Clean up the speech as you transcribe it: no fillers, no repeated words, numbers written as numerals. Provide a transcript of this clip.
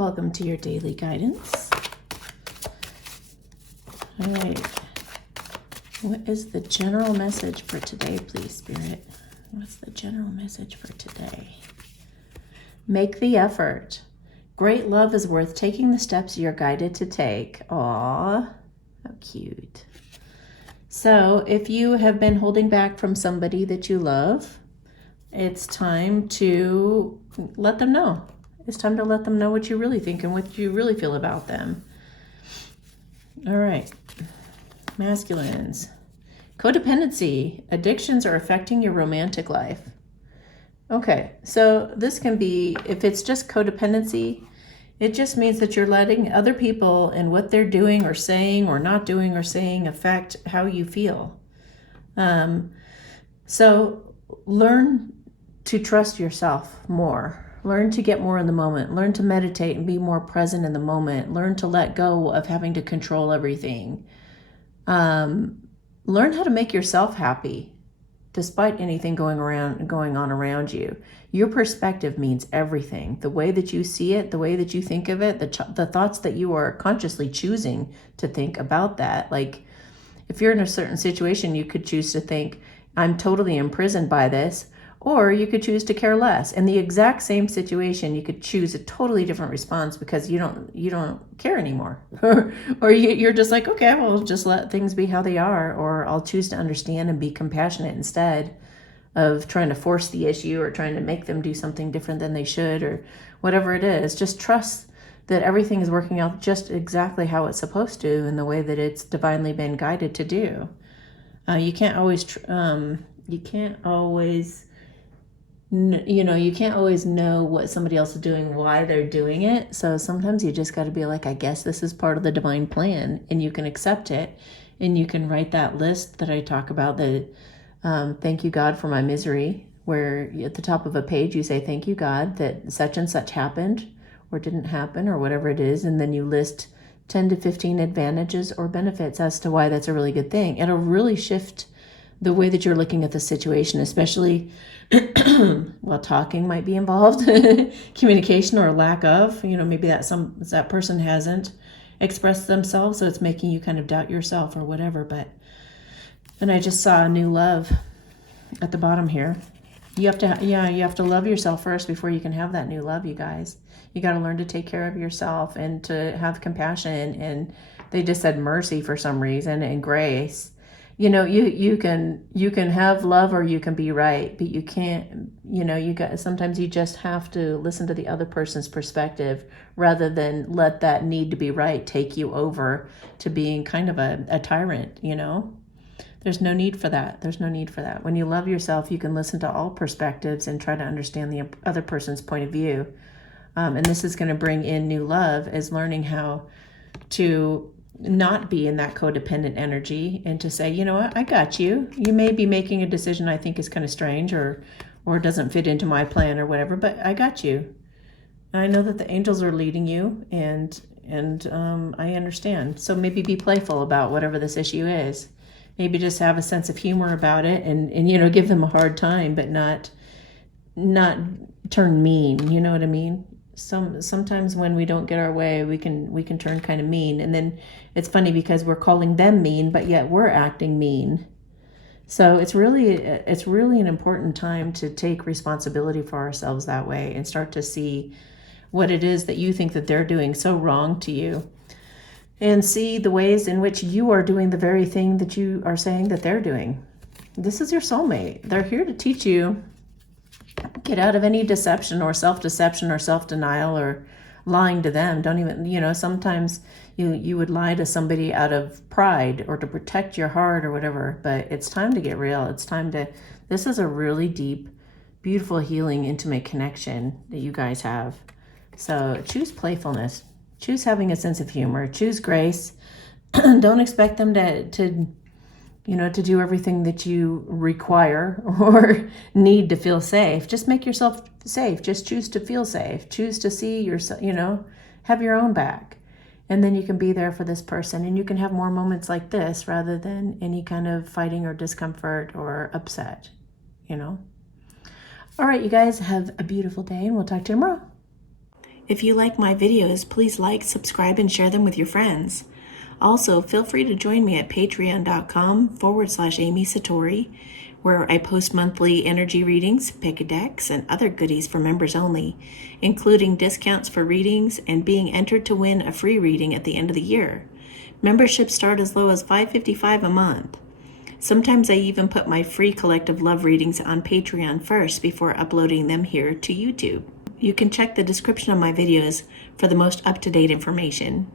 Welcome to your daily guidance. All right. What is the general message for today, please, Spirit? What's the general message for today? Make the effort. Great love is worth taking the steps you're guided to take. Aw, how cute. So if you have been holding back from somebody that you love, it's time to let them know. It's time to let them know what you really think and what you really feel about them. All right. Masculines. Codependency. Addictions are affecting your romantic life. Okay, so this can be, if it's just codependency, it just means that you're letting other people and what they're doing or saying or not doing or saying affect how you feel. So learn to trust yourself more. Learn to get more in the moment. Learn to meditate and be more present in the moment. Learn to let go of having to control everything. Learn how to make yourself happy despite anything going on around you. Your perspective means everything. The way that you see it, the way that you think of it, the thoughts that you are consciously choosing to think about that. Like if you're in a certain situation, you could choose to think, I'm totally imprisoned by this, or you could choose to care less. In the exact same situation, you could choose a totally different response because you don't care anymore. Or you're just like, okay, well, just let things be how they are, or I'll choose to understand and be compassionate instead of trying to force the issue or trying to make them do something different than they should, or whatever it is. Just trust that everything is working out just exactly how it's supposed to in the way that it's divinely been guided to do. You can't always know what somebody else is doing, why they're doing it. So sometimes you just got to be like, I guess this is part of the divine plan, and you can accept it. And you can write that list that I talk about, that thank you, God, for my misery, where at the top of a page you say, thank you, God, that such and such happened or didn't happen or whatever it is. And then you list 10 to 15 advantages or benefits as to why that's a really good thing. It'll really shift the way that you're looking at the situation, especially while talking might be involved, communication or lack of, maybe that person hasn't expressed themselves, so it's making you kind of doubt yourself or whatever. And I just saw a new love at the bottom here. You have to love yourself first before you can have that new love, you guys. You got to learn to take care of yourself and to have compassion. And they just said mercy for some reason, and grace. You can have love or you can be right, but you can't, sometimes you just have to listen to the other person's perspective rather than let that need to be right take you over to being kind of a tyrant, There's no need for that. There's no need for that. When you love yourself, you can listen to all perspectives and try to understand the other person's point of view. And this is going to bring in new love, is learning how to not be in that codependent energy and to say, you know what, I got you. You may be making a decision I think is kind of strange or doesn't fit into my plan or whatever, but I got you. I know that the angels are leading you, and I understand. So maybe be playful about whatever this issue is. Maybe just have a sense of humor about it and give them a hard time, but not turn mean. You know what I mean? Sometimes when we don't get our way, we can turn kind of mean, and then it's funny because we're calling them mean, but yet we're acting mean. So it's really an important time to take responsibility for ourselves that way and start to see what it is that you think that they're doing so wrong to you, and see the ways in which you are doing the very thing that you are saying that they're doing. This is your soulmate. They're here to teach you. Get out of any deception or self-deception or self-denial or lying to them. Don't even, sometimes you would lie to somebody out of pride or to protect your heart or whatever, but it's time to get real. This is a really deep, beautiful, healing, intimate connection that you guys have. So choose playfulness, choose having a sense of humor, choose grace. Don't expect them to do everything that you require or need to feel safe. Just make yourself safe. Just choose to feel safe. Choose to see yourself, have your own back. And then you can be there for this person, and you can have more moments like this rather than any kind of fighting or discomfort or upset, All right, you guys, have a beautiful day, and we'll talk to you tomorrow. If you like my videos, please like, subscribe, and share them with your friends. Also, feel free to join me at patreon.com/Amy Satori, where I post monthly energy readings, pick a decks, and other goodies for members only, including discounts for readings and being entered to win a free reading at the end of the year. Memberships start as low as $5.55 a month. Sometimes I even put my free collective love readings on Patreon first before uploading them here to YouTube. You can check the description of my videos for the most up-to-date information.